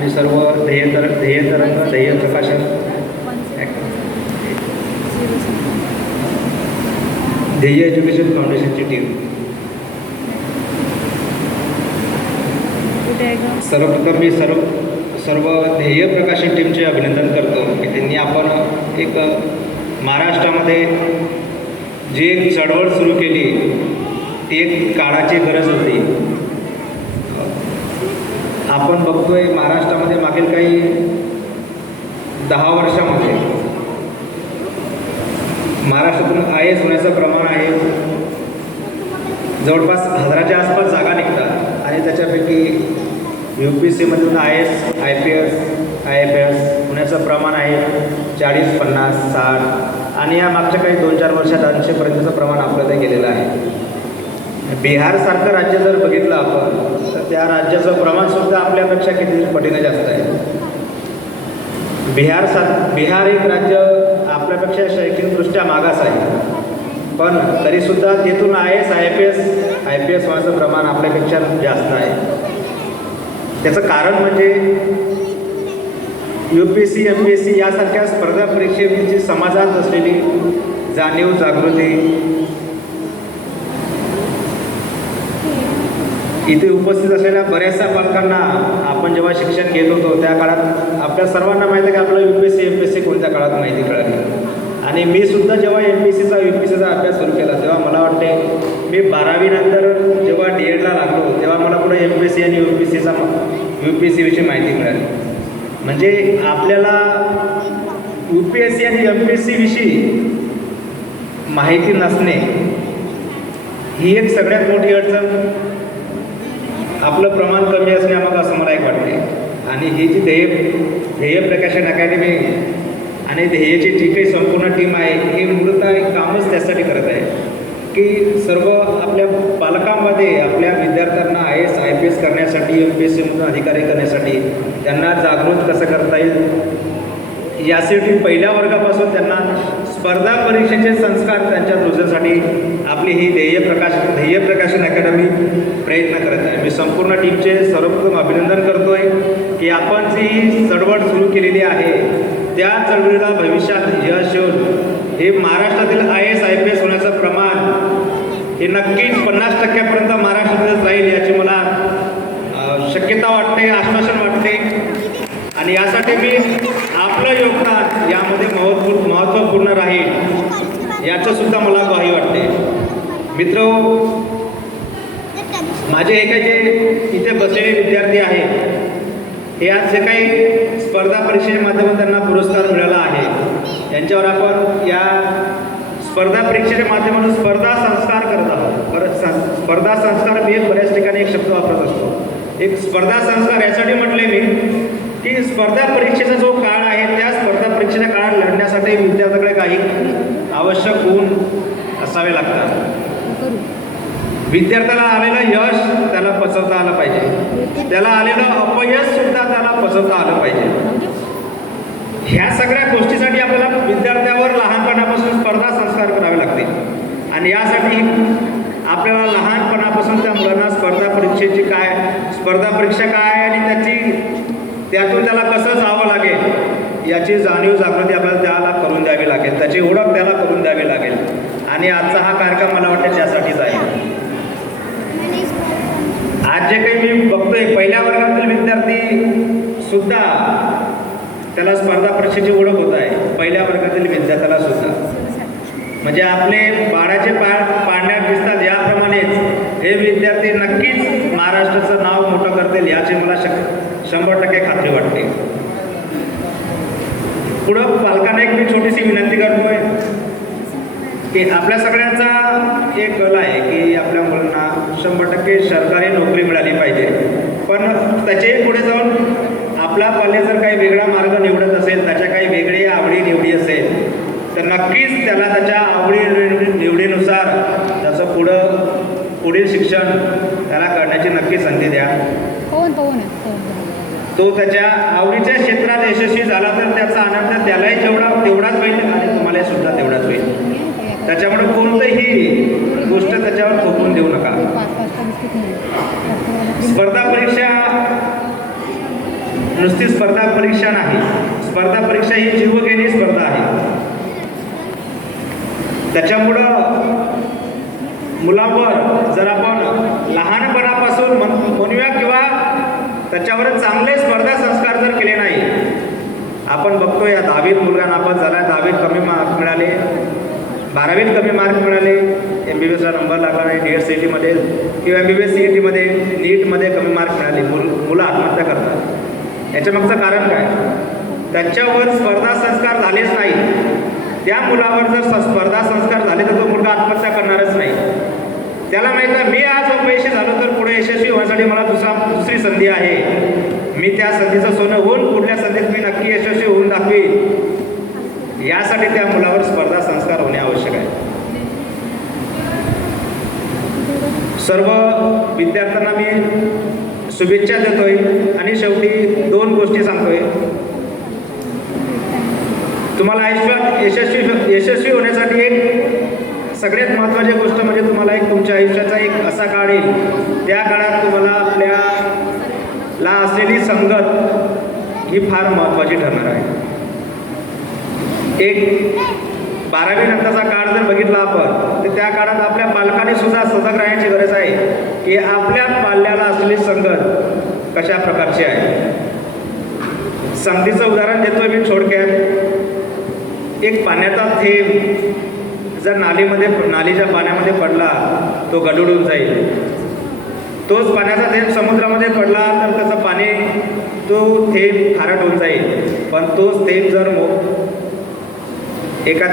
आणि सर्व ध्येयतर ध्येयतरंग ध्येय प्रकाशन. ध्येय एज्युकेशन फाउंडेशनची टीम सर्वप्रथम मी सर्व सर्व ध्येय प्रकाशन टीमचे अभिनंदन करतो की त्यांनी आपण एक महाराष्ट्रामध्ये जी एक चळवळ सुरू केली ती एक काळाची गरज होती. आपण बघतोय महाराष्ट्रामध्ये मागील काही दहा वर्षामध्ये महाराष्ट्रातून आय एस होण्याचं प्रमाण आहे. जवळपास हजाराच्या आसपास जागा निघतात. आणि त्याच्यापैकी U P सीमधून I S I P S I F S होण्याचं प्रमाण आहे चाळीस पन्नास साठ. आणि या मागच्या काही दोन चार वर्षात ऐंशीपर्यंतचं प्रमाण आपल्याला गेलेलं आहे. बिहारसारखं राज्य जर बघितलं आपण तर त्या राज्याचं प्रमाणसुद्धा आपल्यापेक्षा किती पटीने जास्त आहे. बिहार सा बिहार एक राज्य आपल्यापेक्षा शैक्षणिकदृष्ट्या मागास आहे. पण तरीसुद्धा तिथून I S I P S I P S होण्याचं प्रमाण आपल्यापेक्षा जास्त आहे. त्याचं कारण म्हणजे U P S C M P S C यासारख्या स्पर्धा परीक्षेची समाजात असलेली जाणीव जागृती इथे उपस्थित असलेल्या बऱ्याचशा पालकांना आपण जेव्हा शिक्षण घेत होतो त्या काळात आपल्या सर्वांना माहिती आहे की आपलं U P S C M P S C कोणत्या काळात माहिती कळाली आणि मी सुद्धा जेव्हा एम पी सीचा यू पी सीचा अभ्यास सुरू केला तेव्हा मला वाटते मी बारावीनंतर जेव्हा डी एडला लागलो तेव्हा मला पुढे एम पी एस सी आणि यू पी सीचा यू पी एस सीविषयी माहिती मिळाली. म्हणजे आपल्याला यू पी एस सी आणि एम पी एस सीविषयी माहिती नसणे ही एक सगळ्यात मोठी अडचण. आपलं प्रमाण कमी असण्यामागं असं मला एक वाटते. आणि ही जी ध्येय ध्येय प्रकाशन अकॅडमी आणि ध्येयची जी काही संपूर्ण टीम आहे हे मूलतः एक कामच त्यासाठी करत आहे. की सर्व आपल्या पालकांमध्ये आपल्या विद्यार्थ्यांना I S I P S करण्यासाठी एम पी एस सीमधून अधिकारी करण्यासाठी त्यांना जागृत कसं करता येईल? यासाठी पहिल्या वर्गापासून त्यांना स्पर्धा परीक्षेचे संस्कार त्यांच्या रुजवण्यासाठी आपली ही ध्येय प्रकाश ध्येय प्रकाशन अकॅडमी प्रयत्न करत आहे. मी संपूर्ण टीमचे सर्वप्रथम अभिनंदन करतोय की आपण जी चळवळ सुरू केलेली आहे त्या चळवळीला भविष्यात यश येऊन हे महाराष्ट्रातील I S I P S होण्याचं प्रमाण हे नक्कीच पन्नास टक्क्यापर्यंत महाराष्ट्रातच राहील याची मला शक्यता वाटते आश्वासन वाटते. आणि यासाठी मी आपलं योगदान यामध्ये महत्त्व महत्त्वपूर्ण राहील याचं सुद्धा मला ग्वाही वाटते. मित्र माझे हे काही जे इथे बसलेले विद्यार्थी आहेत हे आज जे काही स्पर्धा परीक्षेमाध्यमातून त्यांना पुरस्कार मिळाला आहे यांच्यावर आपण या स्पर्धा परीक्षेच्या माध्यमातून स्पर्धा संस्कार करत आहोत. परत स्पर्धा संस्कार मी बऱ्याच ठिकाणी एक शब्द वापरत असतो. एक स्पर्धा संस्कार यासाठी म्हटले मी की स्पर्धा परीक्षेचा जो काळ आहे त्या स्पर्धा परीक्षेच्या काळात लढण्यासाठी विद्यार्थ्याकडे काही आवश्यक गुण असावे लागतात. विद्यार्थ्याला आलेलं यश त्याला पचवता आलं पाहिजे. त्याला आलेलं अपयश सुद्धा त्याला पचवता आलं पाहिजे. ह्या सगळ्या गोष्टीसाठी आपल्याला विद्यार्थ्यावर लहानपणापासून स्पर्धा संस्कार करावे लागतील. आणि यासाठी आपल्याला लहानपणापासून त्या मुलांना स्पर्धा परीक्षेची काय स्पर्धा परीक्षा काय आणि त्याची त्यातून त्याला कसं जावं लागेल याची जाणीव जागृती आपल्याला त्याला करून द्यावी लागेल. त्याची ओळख त्याला करून द्यावी लागेल. आणि आजचा हा कार्यक्रम मला वाटतं त्यासाठीच आहे. आज जे काही मी बघतोय पहिल्या वर्गातील विद्यार्थी सुद्धा त्याला स्पर्धा परीक्षेची ओळख होत आहे. पहिल्या वर्गातील विद्यार्थ्याला सुद्धा. म्हणजे आपले बाळाचे पा पाण्यात दिसतात याप्रमाणेच हे विद्यार्थी नक्कीच महाराष्ट्राचं नाव मोठं करतील याची मला शक शंभर टक्के खात्री वाटते. पुढं पालकांना एक मी छोटीशी विनंती करतोय की आपल्या सगळ्यांचा एक कल आहे की आपल्या मुलांना शंभर टक्के सरकारी नोकरी मिळाली पाहिजे. पण त्याच्याही पुढे जाऊन आपला पाल्य जर काही वेगळा मार्ग निवडत असेल त्याच्या काही वेगळी आवडी निवडी असेल तर नक्कीच त्याला त्याच्या आवडी निवडी- निवडीनुसार त्याचं पुढं पुढील शिक्षण त्याला करण्याची नक्की संधी द्या. तो त्याच्या आवडीच्या क्षेत्रात यशस्वी झाला तर त्याचा आनंद त्यालाही जेवढा तेवढाच होईल आणि तुम्हाला सुद्धा तेवढाच होईल. त्याच्यामुळे कोणतंही गोष्ट त्याच्यावर थोपून देऊ नका. स्पर्धा परीक्षा नुसती स्पर्धा परीक्षा नाही. स्पर्धा परीक्षा ही जीवघेणी स्पर्धा आहे. त्याच्यामुळं मुलावर जर आपण लहानपणापासून मन म्हणूया किंवा त्याच्यावर चांगले स्पर्धा संस्कार जर केले नाही आपण बघतो या दहावीत मुलगा नापास झाला दहावीत कमी मार्क मिळाले बारावीत कमी मार्क मिळाले एम बी बी एसला नंबर लागला नाही डी एस सी टीमध्ये किंवा M B B S C E टीमध्ये नीटमध्ये कमी मार्क मिळाले मुल मुलं आत्महत्या करतात. याच्यामागचं कारण काय? त्याच्यावर स्पर्धा संस्कार झालेच नाही त्या मुलावर जर स- स्पर्धा संस्कार झाले तर तो मुलगा आत्महत्या करणारच नाही. त्याला माहीत आहे मी आज अपयशी झालो तर पुढे यशस्वी होण्यासाठी मला दुसरा दुसरी संधी आहे. मी त्या संधीचं सोनं होऊन पुढल्या संधीत मी नक्की यशस्वी होऊन दाखवीन. यासाठी त्या मुलावर स्पर्धा संस्कार होणे आवश्यक आहे. सर्व विद्यार्थ्यांना मी शुभेच्छा देतोय आणि शेवटी दोन गोष्टी सांगतोय तुम्हाला आयुष्यात यशस्वी यशस्वी होण्यासाठी एक सगळ्यात महत्त्वाची गोष्ट म्हणजे तुम्हाला एक तुमच्या आयुष्याचा एक असा काळ येईल. त्या काळात तुम्हाला आपल्या ला असलेली संगत ही फार महत्त्वाची ठरणार आहे. एक बारावी नंतरचा काळ जर बघितला आपण तर त्या काळात आपल्या पालकांनी सुद्धा सजग राहण्याची गरज आहे की आपल्या पाल्याला असलेली संगत कशा प्रकारची आहे. संगतीचं उदाहरण देतोय मी थोडक्यात. एक पाण्याचा थेंब. जर नालीमध्ये नालीच्या पाण्यामध्ये पडला तो गडुडून जाईल. तोच पाण्याचा थेंब समुद्रामध्ये पडला तर त्याचं पाणी तो थेंब खारट होऊन जाईल. पण तोच थेंब जर मो एखाद्या